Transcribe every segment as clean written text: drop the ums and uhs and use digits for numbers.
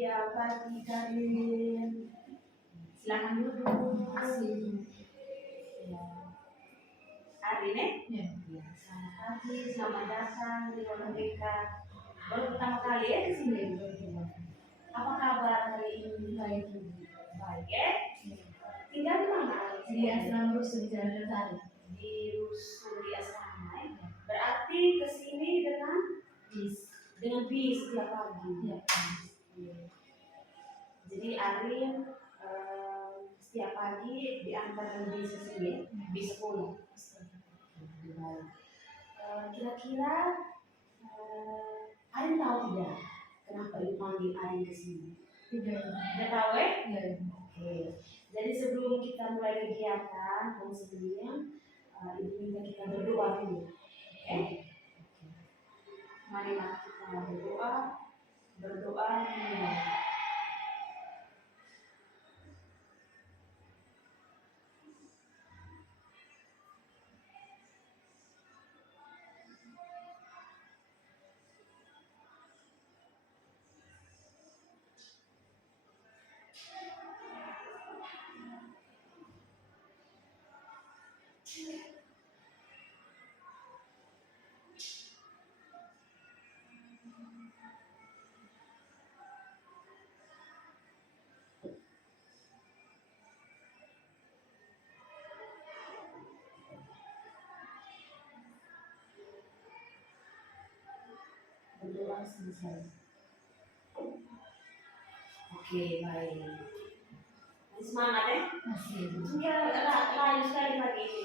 Iya, pagi Karin. Silakan duduk. Ya. Arin Ya. Selamat pagi, selamat datang di Ruang Merdeka. Baru pertama kali ya di sini. Apa kabar hari ini? Baik. Baik ya? Tinggal di mana? Di asrama rusun di Jalan Tertarik. Di rusun di asrama. Ya? Berarti ke sini dengan bis setiap pagi. Ya. Jadi Arin setiap pagi diantar bis ke sini, bis sekolah. Kira-kira Arin tahu tidak kenapa ibu panggil Arin ke sini? Tidak. Tidak tahu ya? Ya. Oke. Jadi sebelum kita mulai kegiatan konseling, ibu minta kita berdoa dulu. Oke? Marilah kita berdoa mulai. Berdoa selesai. Oke, baik. Semangat ya? Masih. Enggak, lain sekali pagi ini.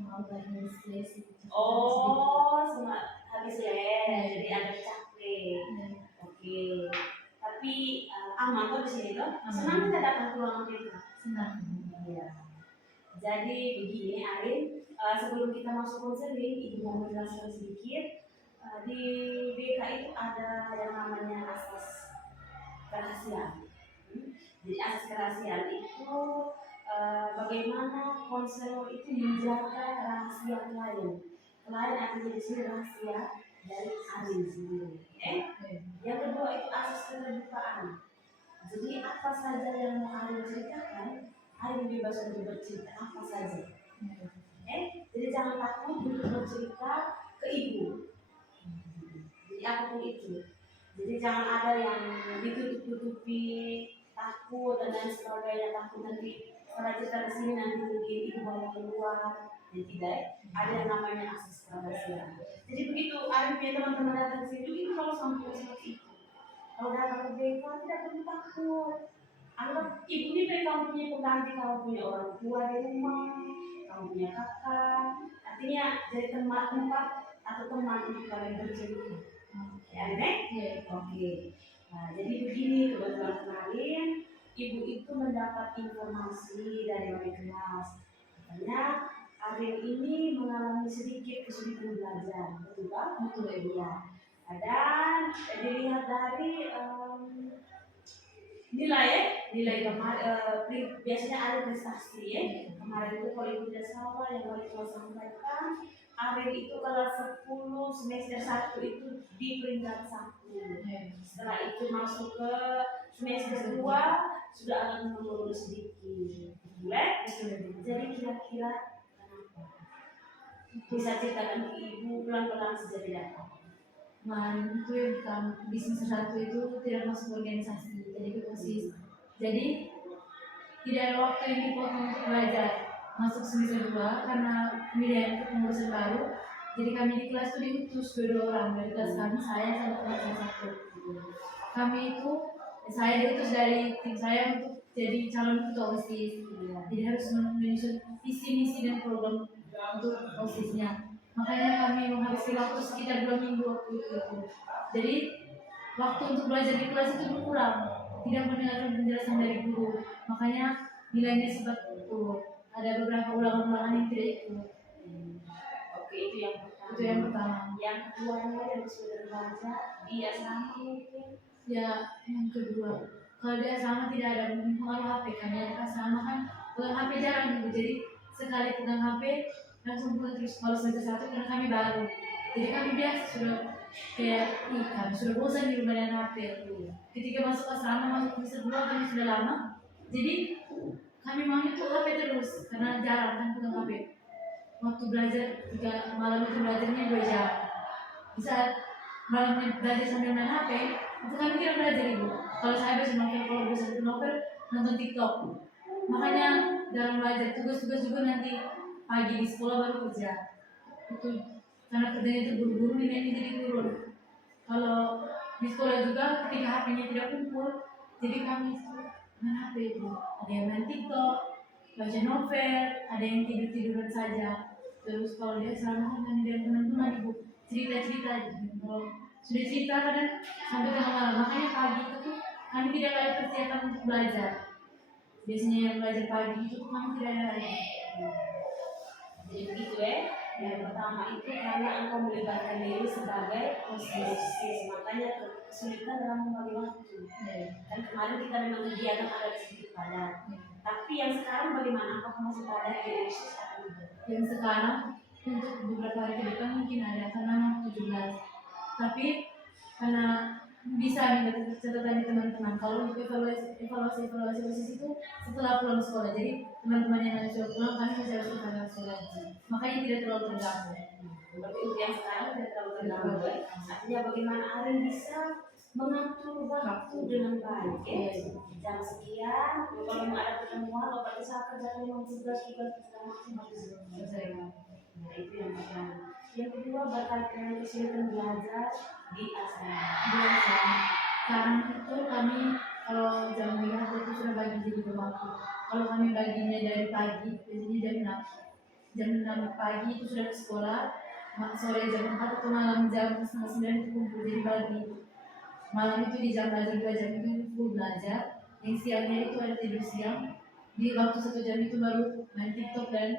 Mau bahas les. Oh, habis les, jadi ada capek. Oke. Tapi aman kok di sini tuh. Senang tidak datang ke ruangan kita? Senang. Iya. Jadi begini Arin, sebelum kita masuk konseling, ibu mau menjelaskan sedikit. Di BK itu ada yang namanya asas kerahasiaan. Jadi asas kerahasiaan itu bagaimana konselor itu menjaga rahasia klien. Klien akan jadi sini rahasia dari Arin sendiri. Yang kedua itu asas keterbukaan. Jadi apa saja yang mau Arin ceritakan, Arin bebas untuk bercerita apa saja. Jadi jangan takut untuk bercerita ke ibu. Jadi apapun itu. Jadi jangan ada yang ditutup-tutupi, takut dan lain sebagainya, takut nanti setelah cerita di sini nanti mungkin ibu bawa keluar. Dan tidak, ada yang namanya akses kerahasiaan. Jadi begitu Arin punya teman-teman datang ke sini, itu kalau sampai seperti itu. Kalau datang ke BK tidak perlu takut. Anggap ibu ini kayak kamu punya pengganti, kamu punya orang tua di rumah, kamu punya kakak. Artinya jadi tempat atau teman untuk kalian bercerita. Ya, Oke. Nah, jadi begini kebetulan kemarin ibu itu mendapat informasi dari wali kelas. Katanya Arin ini mengalami sedikit kesulitan belajar, betul kan? Betul ibu ya. Dan dilihat dari nilai kemarin biasanya ada prestasi ya. Kemarin itu kalau ibu tidak salah yang wali kelas sampaikan, Arin itu kelas 10 semester 1 itu di peringkat 1. Setelah itu masuk ke semester 2 sudah akan menurun sedikit. Jadi kira-kira kenapa? Bisa ceritakan ke ibu pelan-pelan saja tidak apa. Kemarin itu yang di semester 1 itu tidak masuk organisasi, jadi keposis. Jadi tidak ada waktu yang dipotong untuk belajar. Masuk semester 2 karena pemilihan kepengurusan baru, jadi kami di kelas itu diutus 2 orang dari kelas kami, saya sama teman saya satu. Kami itu saya diutus dari tim saya untuk jadi calon ketua OSIS. Jadi harus menyusun visi misi dan program untuk OSISnya. Makanya kami menghabiskan waktu sekitar 2 minggu waktu itu. Jadi waktu untuk belajar di kelas itu berkurang, tidak mendengarkan penjelasan dari guru. Makanya nilainya sempat ada beberapa ulangan-ulangan yang tidak ikut. Oke, itu yang pertama. Yang keduanya dari sudut belajar di asrama mungkin. Ya, yang kedua, kalau di asrama tidak ada pengaruh HP, karena di asrama kan pegang HP jarang ibu. Jadi sekali pegang HP langsung pulang terus. Kalau semester 1 karena kami baru, jadi kami biasa sudah kayak kami sudah bosan di rumah dan HP. Ketika masuk asrama, masuk semester 2 kami sudah lama, jadi kami mau itu HP terus karena jarang kan pegang HP. Waktu belajar ketika malam itu belajarnya 2 jam, di saat malamnya belajar sambil main HP itu kami tidak belajar ibu. Kalau saya baca novel, kalau bosan itu novel, nonton TikTok. Makanya dalam belajar tugas-tugas juga nanti pagi di sekolah baru kerja itu karena kerjanya terburu-buru nilainya jadi turun. Kalau di sekolah juga ketika HP-nya tidak kumpul, jadi kami main HP itu. Ada yang main TikTok, baca novel, ada yang tidur-tiduran saja. Terus kalau dia selama kan dia teman-teman ibu cerita-cerita aja. Kalau sudah cerita kadang sampai tengah malam, makanya pagi itu tuh kami tidak ada persiapan untuk belajar. Biasanya yang belajar pagi itu kami tidak ada lagi. Jadi begitu ya. Yang pertama itu karena engkau melibatkan diri sebagai OSIS, makanya kesulitan dalam membagi waktu. Dan kemarin kita memang kegiatan ada sedikit padat. Tapi yang sekarang bagaimana? Apakah masih padat di OSIS atau tidak? Yang sekarang untuk beberapa hari ke depan mungkin ada karena mau 17. Tapi karena bisa minta catatan di teman-teman. Kalau untuk evaluasi OSIS itu setelah pulang sekolah. Jadi teman-teman yang sudah pulang kami masih harus evaluasi lagi. Makanya tidak terlalu terganggu. Berarti untuk yang sekarang tidak terlalu terganggu. Artinya bagaimana Aren bisa mengatur waktu dengan baik. Jam sekian, kalau memang ada pertemuan, kalau berarti saya kerjakan memang tugas secara maksimal selesai. Nah itu yang pertama. Yang kedua berkait dengan kesulitan belajar di asrama. Sekarang itu kami kalau jam lihat itu sudah bagi jadi waktu. Kalau kami baginya dari pagi, biasanya jam 6 pagi itu sudah ke sekolah, sore jam 4 atau malam jam setengah 9 itu kumpul jadi bagi. Malam itu di jam belajar 2 jam itu full belajar. Yang siangnya itu ada tidur siang. Di waktu 1 jam itu baru main TikTok dan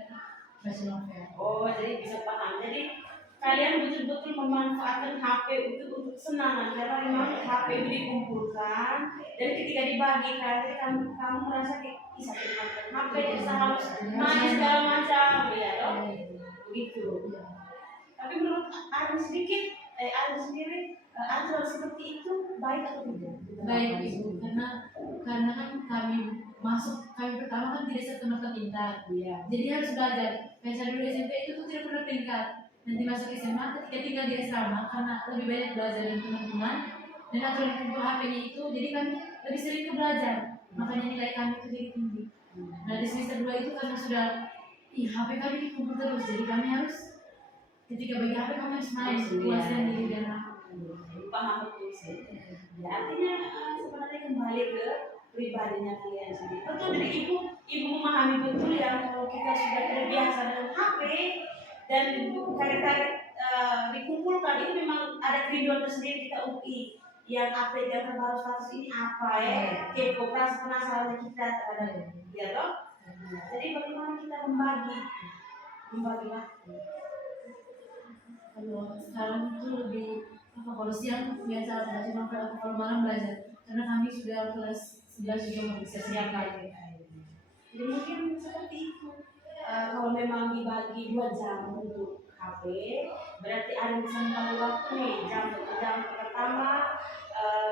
baca novel. Oh, jadi bisa paham. Jadi kalian betul-betul memanfaatkan HP itu untuk kesenangan karena memang HP itu dikumpulkan dan ketika dibagikan jadi kamu merasa kayak bisa dimakan HP bisa harus main segala macam ya toh begitu. Tapi menurut Aren sendiri aturan seperti itu baik atau tidak? Baik ibu, karena kan kami pertama kan tidak serta-merta pintar. Jadi harus belajar. Kayak saya dulu SMP itu tuh tidak pernah peringkat. Nanti masuk SMA ketika tinggal di asrama karena lebih banyak belajar dengan teman-teman dan aturan untuk HP-nya itu, jadi kami lebih sering ke belajar. Makanya nilai kami itu jadi tinggi. Nah di semester 2 itu karena sudah HP kami dikumpul terus, jadi kami harus ketika bagi HP kami harus main puaskan diri dan paham betul sih. Ya, artinya sebenarnya kembali ke pribadinya kalian sendiri. Betul dari ibu memahami betul ya kalau kita sudah terbiasa dengan HP dan kali-kali dikumpulkan itu memang ada kerinduan tersendiri kita UI yang update yang terbaru status ini apa ya kepo penasaran kita terhadap ya toh. Jadi bagaimana kita membagi waktu. Kalau sekarang itu lebih kalau siang biasa baca novel atau kalau malam belajar karena kami sudah kelas 11 juga mau bisa siap lagi. Jadi mungkin seperti itu. Kalau memang dibagi 2 jam untuk HP, berarti ada bisa membagi waktu nih jam pertama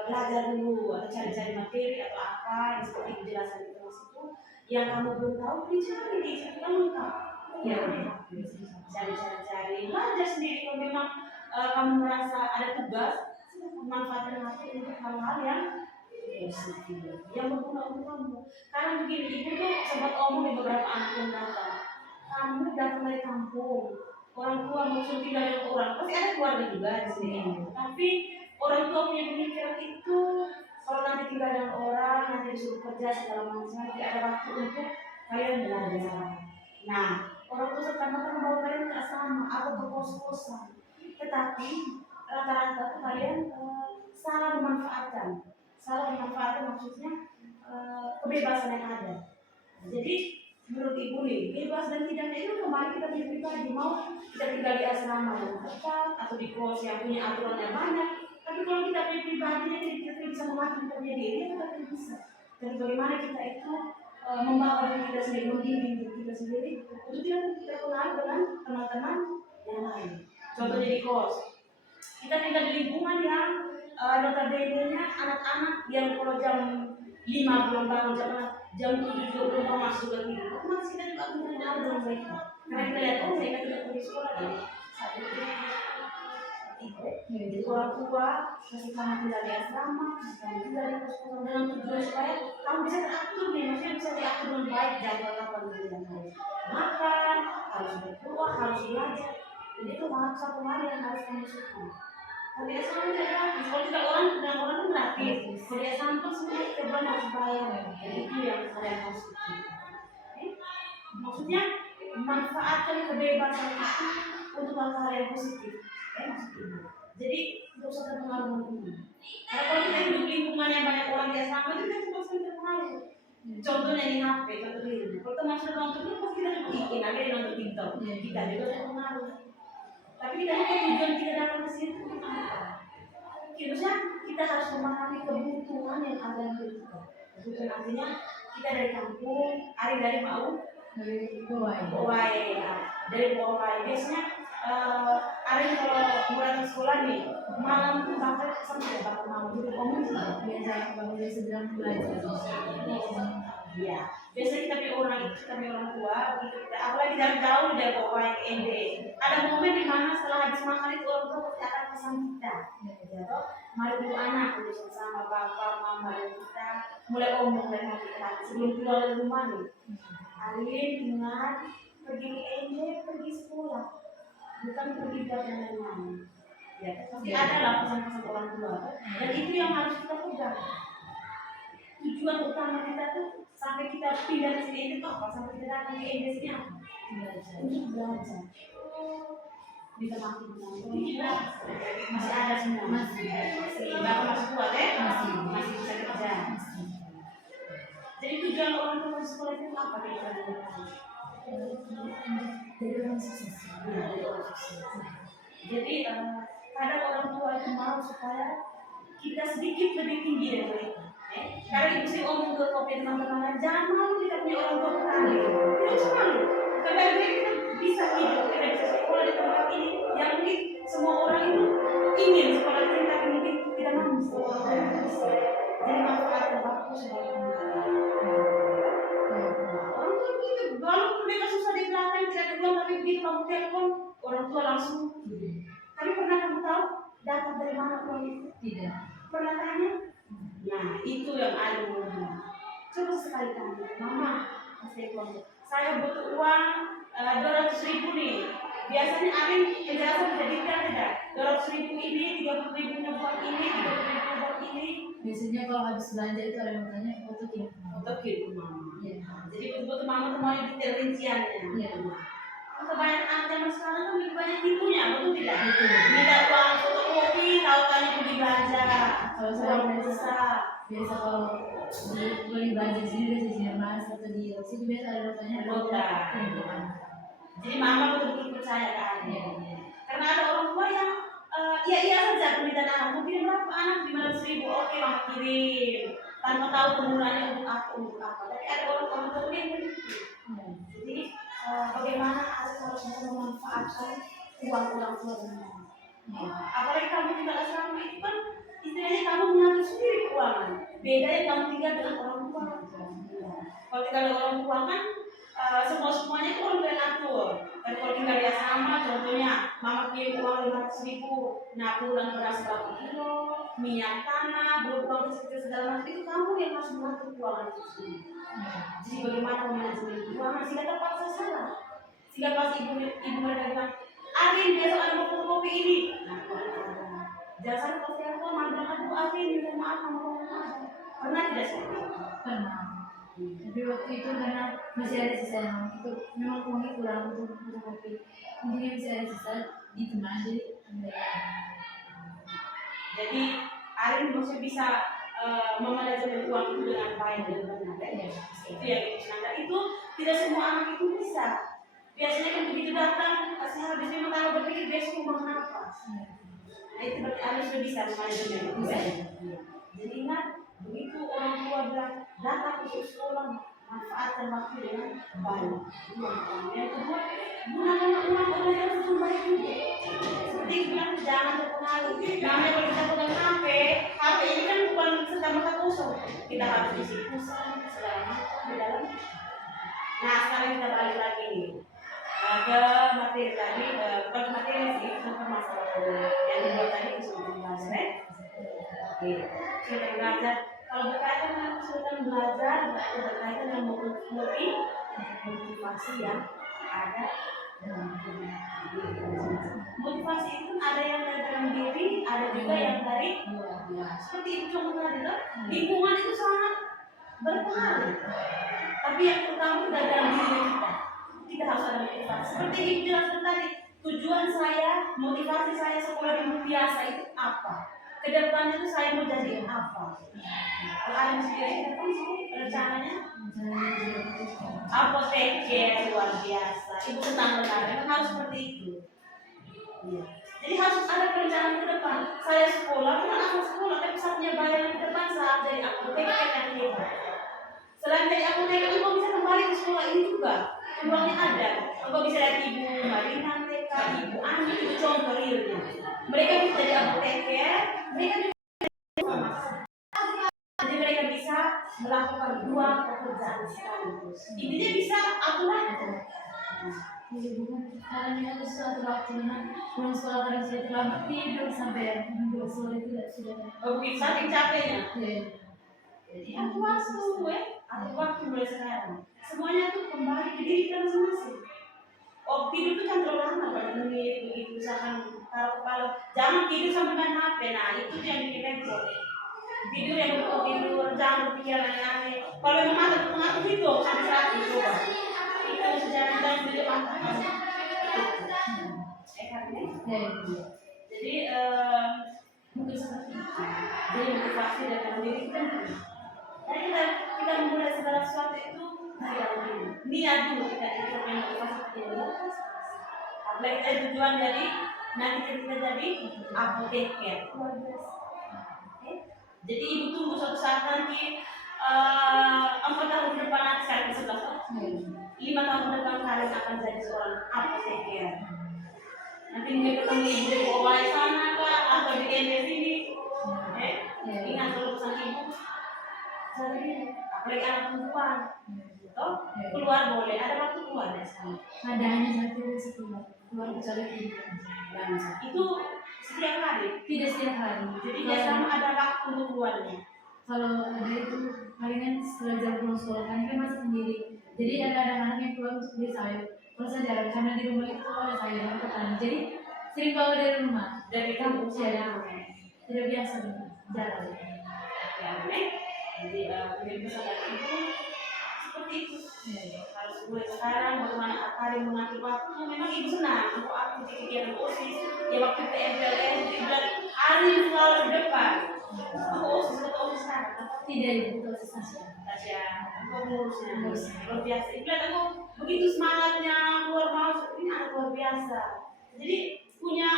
belajar dulu atau cari-cari materi atau apa yang seperti penjelasan di kelas itu. Yang kamu belum tahu dicari di situ kan lengkap. Ya udah cari belajar sendiri kalau memang kamu merasa ada tugas manfaatkan HP untuk hal-hal yang positif yang berguna untuk kamu. Karena begini ibu tuh sempat omong di beberapa anak yang kamu datang dari kampung, orang tua maksud tinggal dengan orang pasti ada keluarga juga di sini. Tapi orang tua punya pemikiran itu kalau nanti tinggal dengan orang nanti disuruh kerja segala macam tidak ada waktu untuk kalian belajar. Nah orang tua serta-merta membawa kalian ke asrama atau ke kos-kosan, tetapi rata-rata kalian salah memanfaatkan maksudnya kebebasan yang ada. Jadi menurut ibu nih bebas dan tidaknya itu kembali kita pribadi mau kita tinggal di asrama yang ketat atau di kos yang punya aturan yang banyak. Tapi kalau kita pribadi jadi kita bisa mengatur punya diri kita tidak bisa. Dan bagaimana kita itu membawa diri kita sendiri, membimbing diri kita sendiri untuk tidak terpengaruh dengan teman-teman yang lain. Contohnya di kos, kita tinggal di lingkungan yang notabene-nya anak-anak yang kalau jam 5 belum bangun, jam 7 juga belum mau masuk ke tidur, otomatis kita juga akan mengenal dengan mereka. Karena kita lihat, oh mereka tidak pergi sekolah, jadi saat itu dia jadi orang tua kasih kamu tinggal di asrama, kasih kamu tinggal di sekolah dengan tujuan supaya kamu bisa teratur nih, maksudnya bisa diatur dengan baik jadwal kapan kalian harus makan, harus berdoa, harus belajar. Jadi itu satu hal yang harus kamu syukur. Kalau di asrama tidak gratis, kalau tidak orang dan orang itu gratis. Kalau di asrama itu semua kita harus bayar. Jadi itu yang kalian harus syukur. Maksudnya manfaatkan kebebasan itu untuk hal-hal yang positif. Maksudnya. Jadi tidak usah terpengaruh dengan karena kalau kita hidup di lingkungan yang banyak orang di asrama itu kita cuma sering terpengaruh. Contohnya di HP, contoh di rumah. Kalau teman sudah nonton itu pasti kita juga bikin, ada yang nonton TikTok. Kita juga terpengaruh. Tapi kita lihat tujuan kita datang ke sini itu apa? Maksudnya kita harus memahami kebutuhan yang ada di kita. Kebutuhan artinya kita dari kampung, dari mau dari Bawai. Dari Bawai. Biasanya Ari kalau mulai sekolah nih, malam tuh sampai berapa malam gitu kamu Biasa kalau dia sedang belajar. Iya. Biasanya kami orang tua, begitu kita, apalagi dari jauh dari Bawai ke ND. Ada momen di mana setelah habis makan itu orang tua pasti akan pesan kita. Ya, toh? Mari dulu anak duduk sama bapak, mama dan kita mulai omong dari hati ke hati sebelum keluar dari rumah nih. Arin ingat pergi ke ND, pergi sekolah. Bukan pergi buat yang lain-lain. Ya, pasti ada lah pesan-pesan orang tua. Dan itu yang harus kita pegang. Tujuan utama kita tuh sampai kita pindah ke sini itu apa? Sampai kita datang ke Indonesia ini apa? Untuk belajar. Bisa makin belajar. Masih ada semua. Masih. Bapak masih kuat ya? Masih bisa kerja. Jadi tujuan orang tua masuk sekolah itu apa? Jadi orang sukses. Jadi kadang orang tua itu mau supaya kita sedikit lebih tinggi dari mereka. Karena ibu sih omong ke kopi teman-teman, jangan malu kita punya orang tua petani. Tidak usah malu. Karena kita bisa hidup, kita bisa sekolah di tempat ini. Yang mungkin semua orang itu ingin sekolah di tempat ini, mungkin tidak mampu. Jadi manfaatkan waktu sebagai orang tua gitu. Walaupun mereka susah di belakang, tidak ada uang, tapi begitu kamu telepon, orang tua langsung. Tapi pernah kamu tahu dapat dari mana uang itu? Tidak. Pernah tanya? Nah, itu yang ada uangnya. Coba sekali tanya, Mama, saya butuh uang 200.000 nih. Biasanya Arin penjelasan sudah detail tidak? 200.000 ini, 30.000 buat ini, 30.000 buat ini. Biasanya kalau habis belanja itu ada yang bertanya foto kirim. Foto kirim Mama. Ya. Jadi betul-betul Mama semuanya detail rinciannya. Ya. Kebanyakan anak zaman sekarang kan lebih banyak tipunya, betul tidak? Betul. Minta uang fotokopi, tahu tanya pergi belanja. Kalau saya biasa kalau beli baju sini biasa di Mas atau di sini biasa ada dokternya Dokter. Jadi Mama betul-betul percaya ke Anda. Karena ada orang tua yang iya saja permintaan anak, mungkin berapa anak 500.000, oke Mama kirim tanpa tahu penggunaannya untuk apa. Tapi ada orang tua yang begitu. Jadi bagaimana harus memanfaatkan uang orang tua dengan apalagi kamu tinggal asrama itu kan istilahnya kamu mengatur sendiri keuangan. Beda yang kamu tinggal dengan orang tua. Kalau tinggal dengan orang tua kan semuanya itu orang yang atur. Dan kalau tinggal di asrama, contohnya Mama kirim uang 500.000, nah pulang beras berapa kilo, minyak tanah, belum uang segala macam itu kamu yang harus mengatur keuangan itu sendiri. Jadi bagaimana manajemen keuangan sehingga tepat sasaran. Sehingga pas ibu mereka bilang, Arin besok ada fotokopi ini. Nah, jangan pasti aku mandang aduh Arin minta maaf sama mama. Pernah tidak seperti itu? Pernah. Tapi waktu itu karena masih ada sisa yang itu memang uangnya kurang untuk fotokopi. Intinya masih ada sisa di teman jadi Arin maksudnya bisa memanajemen uang itu dengan baik dan benar. Itu yang kita itu tidak semua anak itu bisa. Biasanya kan begitu datang pasti habis memang kalau berpikir besok mau makan apa. Nah itu berarti Arin sudah bisa memanajemen itu. Jadi ingat begitu orang tua bilang datang ke sekolah manfaatkan waktu dengan baik. Itu yang pertama. Yang kedua, gunakan uang orang yang baik juga. Seperti bilang, jangan terpengaruh. Namanya kalau kita pegang HP ini kan bukan sedang mata kosong. Kita harus isi pulsa segala macam di dalam. Nah, sekarang kita balik lagi nih ke materi tadi, bukan ke materi sih, tentang masalah yang dibuat tadi kesulitan belajar. Oke, kesulitan belajar. Kalau berkaitan dengan kesulitan belajar, berarti berkaitan dengan motivasi yang ada dalam diri. Motivasi itu ada yang dari dalam diri, ada juga yang dari luar. Seperti itu contoh tadi, lingkungan itu sangat berpengaruh. Tapi yang pertama dari dalam diri kita. Kita harus ada motivasi. Seperti yang dijelaskan tadi, tujuan saya, motivasi saya sekolah di biasa itu apa? Kedepannya itu saya mau jadi apa? Kalau kalian sendiri ke depan rencananya apoteker luar biasa. Ibu senang sekali. Memang harus seperti itu. Ya. Jadi harus ada perencanaan ke depan. Saya sekolah, bukan aku sekolah, tapi saya punya bayangan ke depan saat jadi apoteker yang hebat. Selain jadi apoteker, engkau bisa kembali ke sekolah ini juga. Peluangnya ada. Engkau bisa lihat Ibu Marina, mereka, Ibu Ani, itu contoh realnya. Mereka bisa jadi apoteker, mereka juga jadi mereka bisa melakukan dua pekerjaan sekaligus. Intinya bisa aku lagi. Karena itu suatu waktu pulang sekolah kadang saya terlambat tidur sampai 2 sore tidak sudah. Oh, saking capeknya. Jadi aku waktu mulai sekarang. Semuanya tuh kembali ke diri kita masing-masing. Oh, tidur itu kan terlalu lama pada menit begitu, misalkan taruh kepala. Jangan tidur sampai main HP. Nah, itu yang bikin repot. Tidur yang tidur, jangan berpikir aneh-aneh. Kalau memang mata mengatur itu sampai 100 coba. Itu sejarah dan tidak mantap. Jadi mungkin seperti itu. Jadi motivasi dalam diri kita. Jadi kita memulai segala sesuatu itu dari dalam diri. Niat dulu kita punya motivasi dulu. Apalagi kita tujuan dari nanti kita jadi apoteker. Jadi ibu tunggu suatu saat nanti 4 tahun ke depan nanti sekarang 11 tahun. 5 tahun ke depan kalian akan jadi seorang apoteker. Nanti mungkin ketemu ibu di bawah sana kah atau di NS ini. Ingat kalau pesan ibu. Jadi apalagi anak perempuan. Keluar boleh, ada waktu keluar ya sekarang. Ada hanya satu sekolah. Keluar kecuali itu setiap hari. Tidak setiap hari. Jadi dia sama ada waktu untuk keluarnya. Kalau ada itu palingan setelah jam pulang sekolah kan masih sendiri. Jadi ada anak yang keluar untuk beli sayur. Kalau saya jarang karena di rumah itu ada sayur dan petani. Jadi sering bawa dari rumah. Dari kampung saya. Tidak biasa jarang. Ya, jadi kebiasaan itu seperti itu. Harus mulai sekarang bagaimana akari mengatur waktu. Memang ibu senang untuk aku di kegiatan OSIS. Ya waktu PMPLN dibilang hari selalu di depan. Aku OSIS atau OSIS sekarang? Tidak ibu OSIS Tasya. Aku mengurusnya luar biasa. Dibilang aku begitu semangatnya keluar masuk ini anak luar biasa. Jadi punya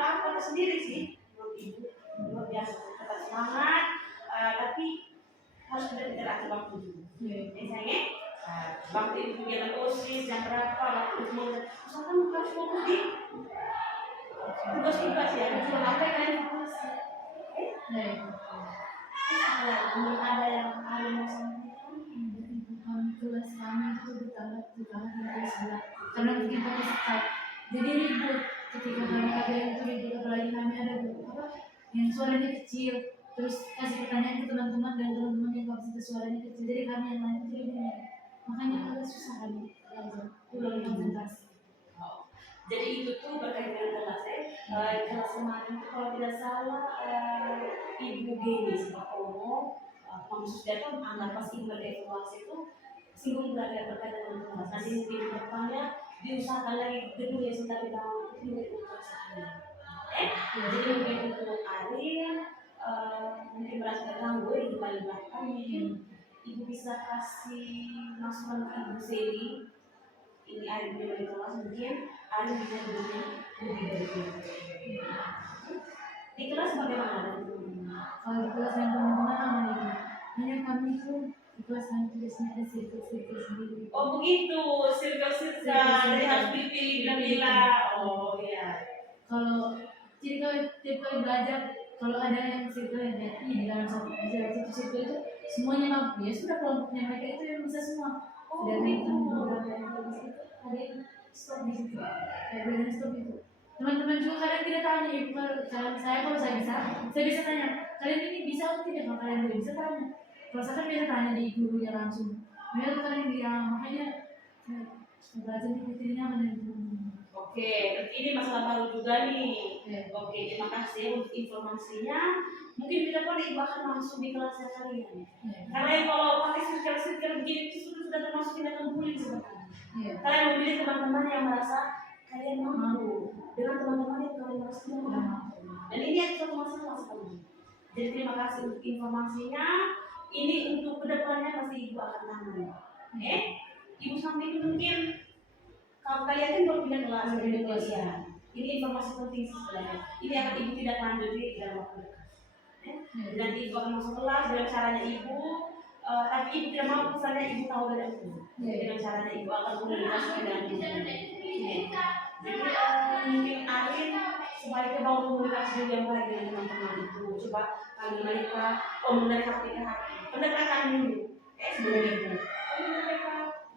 apa tersendiri sih menurut ibu luar biasa. Tetap semangat, tapi harus kita atur waktu juga. Misalnya waktu itu kegiatan OSIS yang berapa waktu itu misalkan harus fokus di tugas-tugas ya, cuma apa yang kalian fokus. Belum ada yang kalian mau sampaikan. Tugas kami itu ditambah sebelah karena mungkin pakai Skype. Jadi ribut ketika kami ada yang ribut, apalagi kami ada apa yang suaranya kecil. Terus kasih pertanyaan ke teman-teman dan teman-teman yang kapasitas suaranya kecil, jadi kami yang lain itu tidak, makanya agak susah kami belajar, kurang konsentrasi. Jadi itu tuh berkaitan dengan kelas kemarin itu kalau tidak salah Ibu Geni sempat ngomong maksudnya tuh anggap pas ibu evaluasi itu singgung berkaitan dengan kelas. Nanti mungkin di depannya diusahakan lagi gedung yang sudah dibangun itu menjadi kelas. Jadi mungkin untuk Ariel mungkin merasa terganggu di depan belakang mungkin ibu bisa kasih masukan ke Ibu Seli. Ini Ari punya dari kelas mungkin Ari bisa duduknya lebih dari itu. Di kelas bagaimana? Kalau di kelas yang teman-teman aman itu, hanya kami itu di kelas kami tulisnya di situ circle sendiri. Oh begitu, circle jadi harus pilih-pilih bila. Oh iya. Kalau tipe belajar, kalau ada yang circle yang kayak di dalam satu circle itu semuanya mampu, ya sudah kelompoknya mereka itu yang bisa semua. Oh Dan begitu. beberapa yang di situ ada yang stop di situ, kayak belajar stop itu. Teman-teman juga kadang tidak tanya, ibu kalau saya bisa tanya, kalian ini bisa atau tidak? Kalau kalian tidak bisa tanya, kalau saya kan biasa tanya di gurunya langsung. Mereka tuh kalian bilang, makanya belajar di kriterianya mana itu. Oke, ini masalah baru juga nih. Ya. Oke, terima kasih untuk informasinya. Mungkin kita boleh bahkan langsung di kelasnya kalian. Ya. Karena kalau pakai circle begini itu sudah termasuk tindakan bullying sebenarnya. Ya. Kalian memilih teman-teman yang merasa kalian mampu dengan teman-teman yang kalian merasa tidak mampu. Dan ini yang suatu masalah sekali. Jadi terima kasih untuk informasinya. Ini untuk kedepannya pasti ibu akan tangani. Oke? Ibu sampaikan mungkin kalau kalian kan baru pindah kelas ya. Ini informasi penting sebenarnya. Ini akan ibu tidak lanjuti dalam waktu dekat. Nanti ibu akan masuk kelas dengan caranya ibu, tapi ibu tidak mau misalnya ibu tahu dari aku. Dengan caranya ibu akan komunikasi dengan ibu. Jadi mungkin Arin sebaiknya mau komunikasi juga yang baik dengan teman-teman itu. Coba kali mereka menarik hati ke hati. Pendekatan dulu, sebelum ibu. Mereka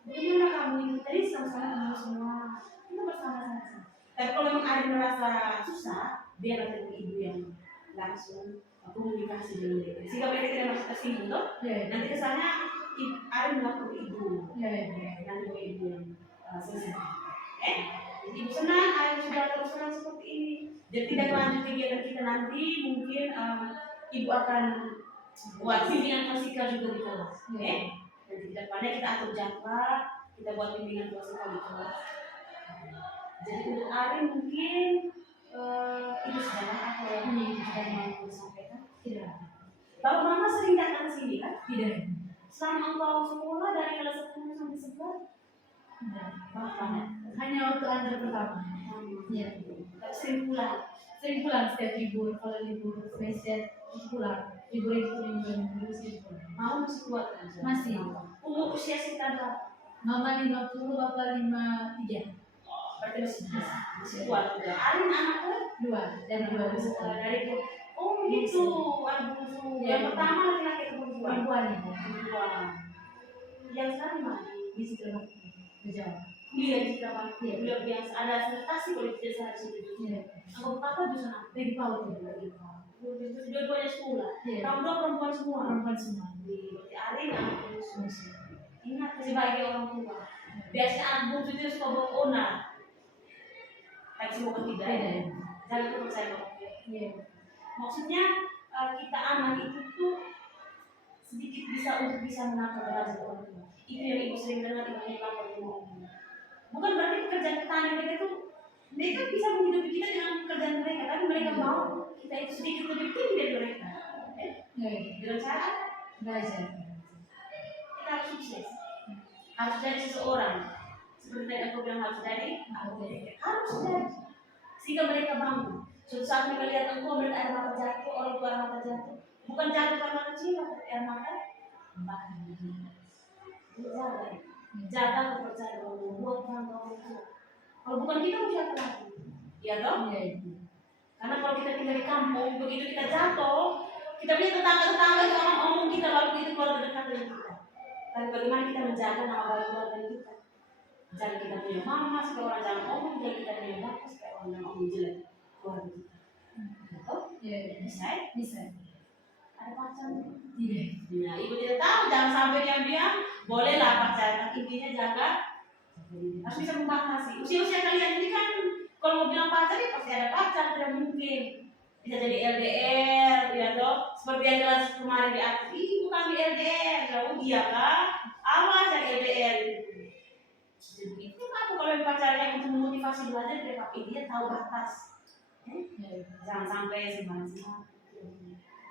bagaimana kamu ini tadi sama-sama kamu semua kita bersama saja. Tapi kalau memang Arin merasa susah, biar ada ibu yang langsung komunikasi dengan mereka. Sehingga mereka tidak merasa tersinggung, toh? Nanti kesannya Arin melakukan ibu. Nanti ibu yang selesai. Jadi ibu senang, Arin sudah terus senang seperti ini. Jadi tidak lanjut kegiatan kita nanti, mungkin ibu akan buat bimbingan klasikal juga di kelas. Dan di depannya kita atur jadwal, kita buat bimbingan klasikal di kelas. Jadi untuk Arin mungkin itu saja atau yang sudah mau disampaikan? Tidak. Bapak Mama sering datang ke sini kan? Tidak. Selama engkau sekolah dari kelas 10 sampai 11? Tidak. Hanya waktu antar pertama. Iya. Sering pulang. Sering pulang setiap libur. Kalau libur semester pulang. Libur itu minggu sering pulang. Mau masih kuat kan? Masih. Umur usia sekitar berapa? Mama 50, Bapak 53. Berarti masih kuat juga. Arin anaknya? 2 dan 2 besar. Dari oh gitu. Aduh. Yang pertama laki-laki atau perempuan? Perempuan. Yang sekarang mana? Di situ berjalan. Kuliah di Jawa. Kuliah biasa. Ada sertasi boleh tidak salah situ. Aku papa di sana. Lagi PAUD. Dua-duanya sekolah. Kamu dua perempuan semua. Perempuan semua. Berarti Arin anak khusus. Ingat sebagai orang tua. Biasanya anak bungsu itu suka bawa onar. Tapi semua tidak ya. Jangan percaya. Maksudnya kita anak itu tuh sedikit bisa menangkap derajat orang tua. Itu yang ibu sering dengar ibu lapor di rumah. Bukan berarti pekerjaan petani mereka itu mereka bisa menghidupi kita dengan pekerjaan mereka, tapi mereka mau kita itu sedikit lebih tinggi dari mereka. Dengan cara belajar. Kita harus sukses. Harus jadi seseorang. Seperti tadi aku bilang harus jadi. Sehingga mereka bangun. Suatu saat mereka lihat engkau melihat air mata jatuh, orang tua air mata jatuh. Bukan jatuh karena kecil, tapi air mata jaga kepercayaan orang buat orang tua. Kalau bukan kita mau siapa lagi? Ya toh? Karena kalau kita tinggal di kampung, begitu kita jatuh, kita punya tetangga-tetangga itu orang omong kita lalu itu keluarga dekat dengan kita. Tapi bagaimana kita menjaga nama baik keluarga kita? Jangan kita punya mama, supaya orang jangan omong, jangan kita punya bapak, supaya orang jangan omong jelek keluarga kita. Betul? Bisa? Bisa. Ada pacar? Tidak. Nah, ibu tidak tahu, jangan sampai diam-diam. Bolehlah pacaran, intinya jaga. Harus bisa membatasi. Usia-usia kalian ini kan, kalau mau bilang pacar ya pasti ada pacar, tidak mungkin. Bisa jadi LDR, ya toh. Seperti yang jelas kemarin di aku, ibu kami LDR, jauh iya kan? Awas yang LDR itu. Itu aku kalau yang pacarnya untuk memotivasi belajar, dia tahu batas. Jangan sampai sembarangan.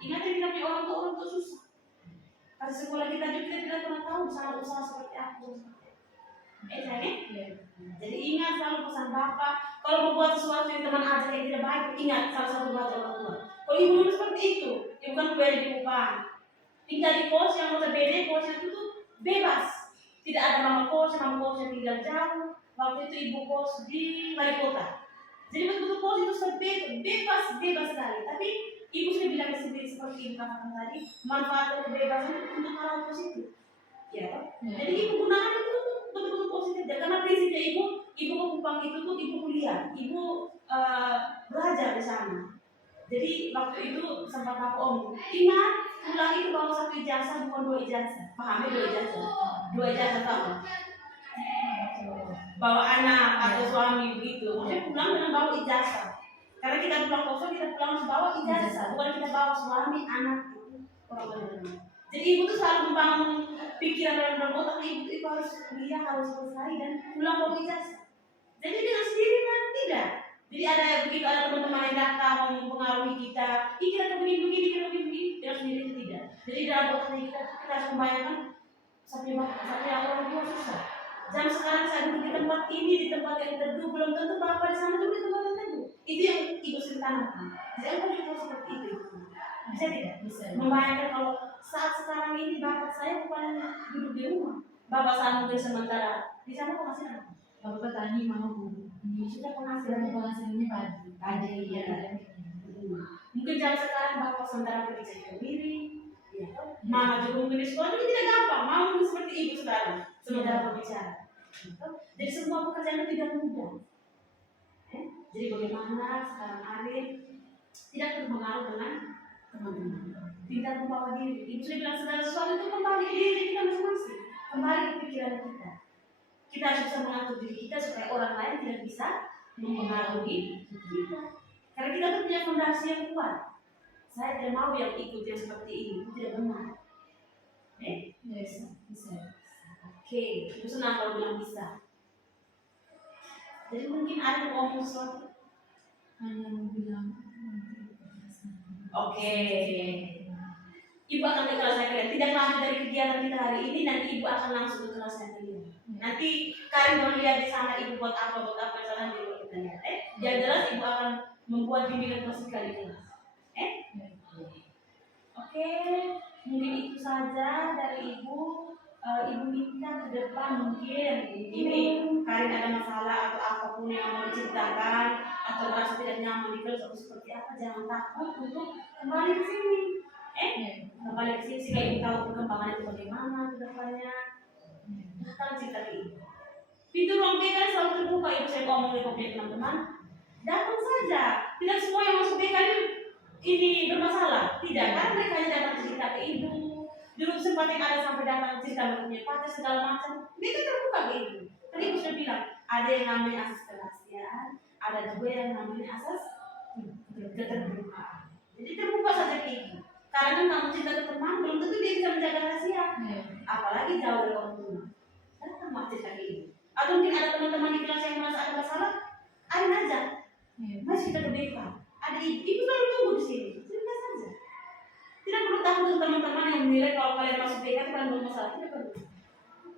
Ingat ya kita punya orang tua susah. Kasih sekolah kita juga kita tidak pernah tahu salah usaha seperti aku. Jadi ingat selalu pesan bapak. Kalau mau buat sesuatu yang teman ajak yang tidak baik, ingat salah satu baca orang tua. Kalau ibu dulu seperti itu, ibu kan kuliah di Kupang. Tinggal di kos yang notabene kosnya itu tuh bebas. Tidak ada mama kos yang tinggal jauh. Waktu itu ibu kos di wali kota. Jadi betul-betul kos itu bebas sekali. Tapi ibu sudah bilang sendiri seperti ibu katakan tadi, manfaat kebebasan itu untuk hal positif. Ya, toh? Jadi ibu gunakan itu untuk betul-betul positif. Dan karena prinsipnya ibu ke Kupang itu tuh ibu kuliah, ibu belajar di sana. Jadi waktu itu sempat aku ingat pulang itu bawa satu ijazah bukan 2 ijazah. Pahami 2 ijazah? 2 ijazah tahu? Bawa anak atau suami begitu. Maksudnya pulang dengan bawa ijazah. Karena kita pulang kosong, kita pulang harus bawa ijazah, bukan kita bawa suami, anak itu orang benar. Jadi ibu tuh selalu membangun pikiran dalam otak ibu itu harus kuliah, harus selesai dan pulang bawa ijazah. Jadi dengan sendiri kan tidak. Jadi begitu ada teman-teman yang datang mempengaruhi kita, kita begini, dengan sendiri itu tidak. Jadi dalam otak kita harus membayangkan sampai orang tua susah. Jam sekarang saya duduk di tempat ini, di tempat yang teduh, belum tentu bapak di sana juga di tempat yang teduh. Itu yang ibu sering tanamkan. Jadi aku juga seperti itu. Bisa tidak? Bisa. Membayangkan kalau saat sekarang ini bapak saya bukan duduk di rumah, bapak saya mungkin sementara di sana penghasilan. Bapak petani, mama buruh. Ini sudah penghasilannya padi, ya. Mungkin jam sekarang bapak sementara pergi cari kemiri, ya. Mama juga mungkin di sekolah itu tidak gampang. Mama mungkin seperti ibu sekarang sementara berbicara. Jadi semua pekerjaan itu tidak mudah. Jadi bagaimana sekarang Arif tidak terpengaruh dengan teman-teman. Pintar membawa diri. Ibu sudah bilang segala sesuatu itu kembali ke diri kita masing-masing, kembali ke pikiran kita. Kita harus bisa mengatur diri kita supaya orang lain tidak bisa mempengaruhi kita. Karena kita tuh punya fondasi yang kuat. Saya tidak mau yang ikut yang seperti ini, itu tidak benar. Bisa. Oke, itu senang kalau bilang bisa. Jadi mungkin ada yang ngomong sesuatu. Hanya mau bilang. Oke. Ibu akan ke kelas kalian. Tidak lanjut dari kegiatan kita hari ini, nanti ibu akan langsung ke kelas kalian. Nanti kalian boleh lihat di sana ibu buat apa misalnya di kita lihat. Yang jelas ibu akan membuat bimbingan klasik kali kelas. Oke, mungkin itu saja dari ibu. Ibu minta ke depan mungkin ini kalian ada masalah atau apapun yang mau diceritakan atau merasa tidak nyaman di kelas atau seperti apa, jangan takut untuk kembali ke sini. Kembali ke sini sehingga ibu tahu perkembangan itu bagaimana ke depannya. Kita cerita ke ibu. Pintu ruang BK selalu terbuka, ibu saya ngomong di komplek teman-teman. Datang saja. Tidak semua yang masuk BK ini bermasalah. Tidak, karena mereka hanya datang cerita ke ibu. Dulu sempat yang ada sampai datang cerita punya pacar segala macam. Mereka terbuka ke ibu. Tadi ibu sudah bilang, ada yang namanya asas kerahasiaan, ada juga yang namanya asas keterbukaan. Jadi terbuka saja ke ibu. Karena kamu cerita ke teman, belum tentu dia bisa menjaga rahasia. Apalagi jauh dari orang tua. Datang mau cerita ke ibu. Atau mungkin ada teman-teman di kelas yang merasa ada masalah, ada aja. Masih kita ke BK. Ada ibu selalu tunggu di sini. Cerita saja. Tidak perlu takut teman-teman yang menilai kalau kalian masuk BK itu kalian bermasalah. Tidak perlu.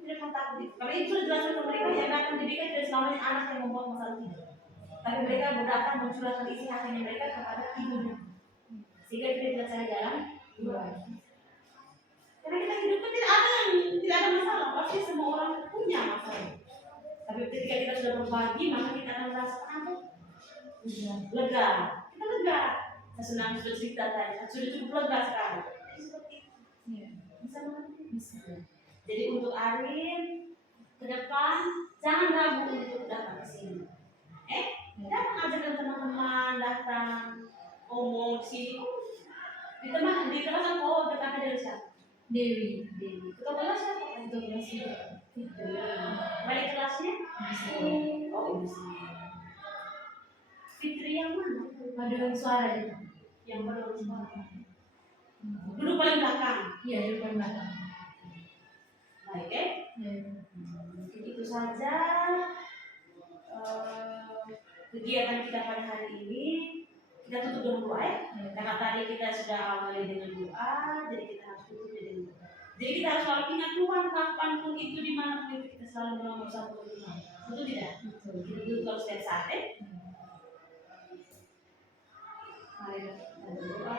Tidak perlu takut. Karena itu sudah jelaskan ke mereka yang datang di BK tidak selamanya anak yang membuat masalah itu. Tapi mereka datang mencurahkan isi hatinya mereka kepada ibunya. Sehingga kita tidak cari jalan keluar. Karena kita hidup tidak ada masalah. Pasti semua orang punya masalah. Tapi ketika kita sudah berbagi, maka kita akan merasa apa? Lega. Kita lega. Saya senang sudah cerita tadi. Sudah cukup lega sekarang. Seperti itu. Bisa mengerti? Bisa. Jadi untuk Arin ke depan jangan ragu untuk datang ke sini. Datang ajakan teman-teman, datang ngomong di sini. Di kelas aku dekatnya dari siapa? Dewi. Ketua kelas siapa? Ketua kelas itu. Balik kelasnya? Oh, Ibu Sri. Fitri yang mana? Paduan suara itu. Yang paduan suara. Duduk paling belakang. Iya, duduk paling belakang. Baik, mungkin itu saja kegiatan kita pada hari ini. Kita tutup dengan doa ya. Karena tadi kita sudah awali dengan doa, jadi kita harus tutup dengan doa. Jadi kita harus selalu ingat Tuhan kapanpun itu dimanapun itu kita selalu bernomor satu Tuhan. Betul tidak? Betul. Kita tutup kalau setiap saat Mari kita berdoa.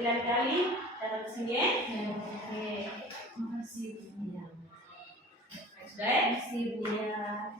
Nanti lain kali datang ke sini ya. Ya, oke. Makasih. Iya. Sudah ya? Makasih, Bu. Iya.